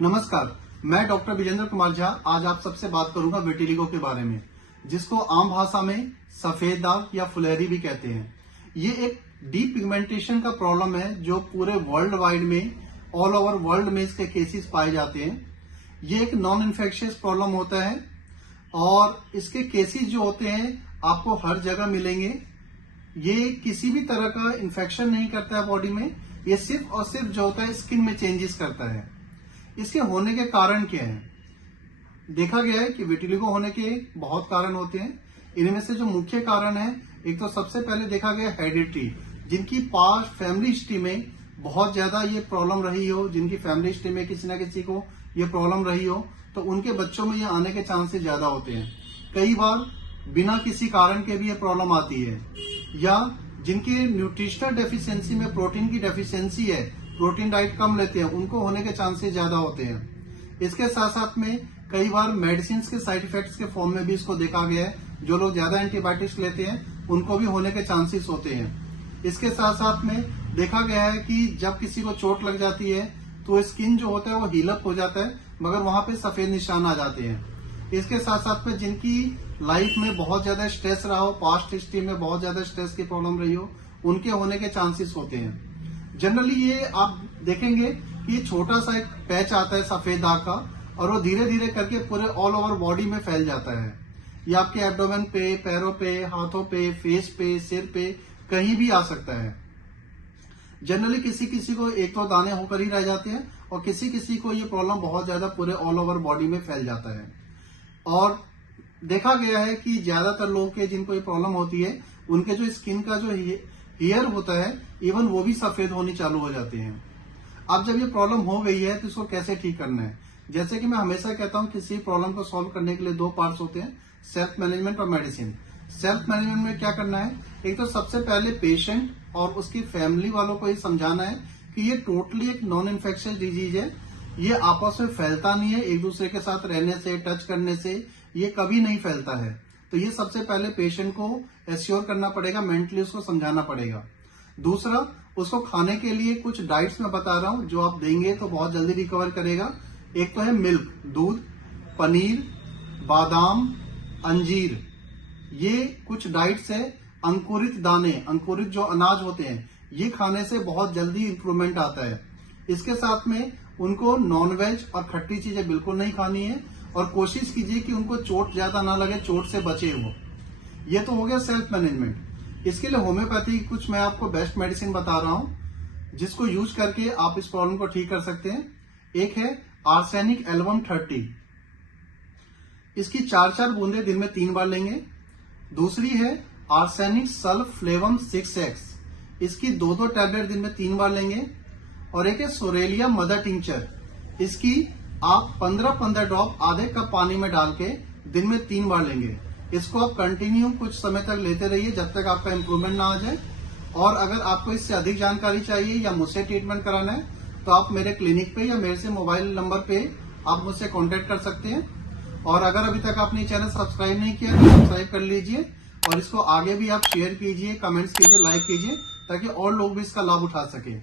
नमस्कार, मैं डॉक्टर विजेंद्र कुमार झा आज आप सबसे बात करूंगा विटिलिगो के बारे में, जिसको आम भाषा में सफेद दाग या फुलेरी भी कहते हैं। ये एक डीप पिगमेंटेशन का प्रॉब्लम है जो पूरे वर्ल्ड वाइड में, ऑल ओवर वर्ल्ड में इसके केसेस पाए जाते हैं। ये एक नॉन इन्फेक्शियस प्रॉब्लम होता है और इसके केसेस जो होते हैं आपको हर जगह मिलेंगे। ये किसी भी तरह का इन्फेक्शन नहीं करता है बॉडी में, ये सिर्फ और सिर्फ जो होता है स्किन में चेंजेस करता है। इसके होने के कारण क्या है? देखा गया है कि विटिलिगो होने के बहुत कारण होते हैं। इनमें से जो मुख्य कारण है, एक तो सबसे पहले देखा गया हेरिडिटी, जिनकी पास्ट फैमिली हिस्ट्री में बहुत ज्यादा ये प्रॉब्लम रही हो, जिनकी फैमिली हिस्ट्री में किसी न किसी को ये प्रॉब्लम रही हो, तो उनके बच्चों में ये आने के चांसेस ज्यादा होते हैं। कई बार बिना किसी कारण के भी ये प्रॉब्लम आती है, या जिनके न्यूट्रिशनल डेफिशिएंसी में प्रोटीन की डेफिशिएंसी है, प्रोटीन डाइट कम लेते हैं, उनको होने के चांसेस ज्यादा होते हैं। इसके साथ साथ में कई बार मेडिसिन के साइड इफेक्ट्स के फॉर्म में भी इसको देखा गया है। जो लोग ज्यादा एंटीबायोटिक्स लेते हैं उनको भी होने के चांसेस होते हैं। इसके साथ साथ में देखा गया है कि जब किसी को चोट लग जाती है तो स्किन जो होता है वो हीलअप हो जाता है, मगर वहां पे सफेद निशान आ जाते हैं। इसके साथ साथ में जिनकी लाइफ में बहुत ज्यादा स्ट्रेस रहा हो, पास्ट हिस्ट्री में बहुत ज्यादा स्ट्रेस की प्रॉब्लम रही हो, उनके होने के चांसेस होते हैं। जनरली ये आप देखेंगे कि ये छोटा सा एक पैच आता है सफेद दाग का, और वो धीरे धीरे करके पूरे ऑल ओवर बॉडी में फैल जाता है। ये आपके एब्डोमेन पे, पैरों पे, हाथों पे, फेस पे, सिर पे, कहीं भी आ सकता है। जनरली किसी किसी को एक दो दाने होकर ही रह जाते हैं, और किसी किसी को ये प्रॉब्लम बहुत ज्यादा पूरे ऑल ओवर बॉडी में फैल जाता है। और देखा गया है कि ज्यादातर लोग के जिनको ये प्रॉब्लम होती है, उनके जो स्किन का जो हेयर होता है, इवन वो भी सफेद होनी चालू हो जाते हैं। अब जब ये प्रॉब्लम हो गई है तो इसको कैसे ठीक करना है? जैसे कि मैं हमेशा कहता हूँ, किसी प्रॉब्लम को सॉल्व करने के लिए दो पार्ट्स होते हैं, सेल्फ मैनेजमेंट और मेडिसिन। सेल्फ मैनेजमेंट में क्या करना है? एक तो सबसे पहले पेशेंट और उसकी फैमिली वालों को ये समझाना है कि ये टोटली एक नॉन इन्फेक्शियस डिजीज है। ये आपस में फैलता नहीं है, एक दूसरे के साथ रहने से, टच करने से ये कभी नहीं फैलता है। तो ये सबसे पहले पेशेंट को एश्योर करना पड़ेगा, मेंटली उसको समझाना पड़ेगा। दूसरा, उसको खाने के लिए कुछ डाइट्स मैं बता रहा हूं जो आप देंगे तो बहुत जल्दी रिकवर करेगा। एक तो है मिल्क, दूध, पनीर, बादाम, अंजीर, ये कुछ डाइट्स है। अंकुरित दाने, अंकुरित जो अनाज होते हैं, ये खाने से बहुत जल्दी इंप्रूवमेंट आता है। इसके साथ में उनको नॉनवेज और खट्टी चीजें बिल्कुल नहीं खानी है, और कोशिश कीजिए कि उनको चोट ज्यादा ना लगे, चोट से बचे वो। ये तो हो गया सेल्फ मैनेजमेंट। इसके लिए होम्योपैथी कुछ मैं आपको बेस्ट मेडिसिन बता रहा हूं, जिसको यूज करके आप इस प्रॉब्लम को ठीक कर सकते हैं। एक है आर्सेनिक एल्बम 30, इसकी 4-4 बूंदे दिन में 3 बार लेंगे। दूसरी है आर्सेनिक सल्फ फ्लेवम 6x, इसकी 2-2 टैबलेट दिन में 3 बार लेंगे। और एक है सोरेलिया मदर टिंचर, इसकी आप 15-15 ड्रॉप आधे कप पानी में डाल के दिन में 3 बार लेंगे। इसको आप कंटिन्यू कुछ समय तक लेते रहिए जब तक आपका इंप्रूवमेंट ना आ जाए। और अगर आपको इससे अधिक जानकारी चाहिए या मुझसे ट्रीटमेंट कराना है तो आप मेरे क्लिनिक पे या मेरे से मोबाइल नंबर पे आप मुझसे कांटेक्ट कर सकते हैं। और अगर अभी तक आपने चैनल सब्सक्राइब नहीं किया तो सब्सक्राइब कर लीजिए, और इसको आगे भी आप शेयर कीजिए, कमेंट्स कीजिए, लाइक कीजिए, ताकि और लोग भी इसका लाभ उठा सके।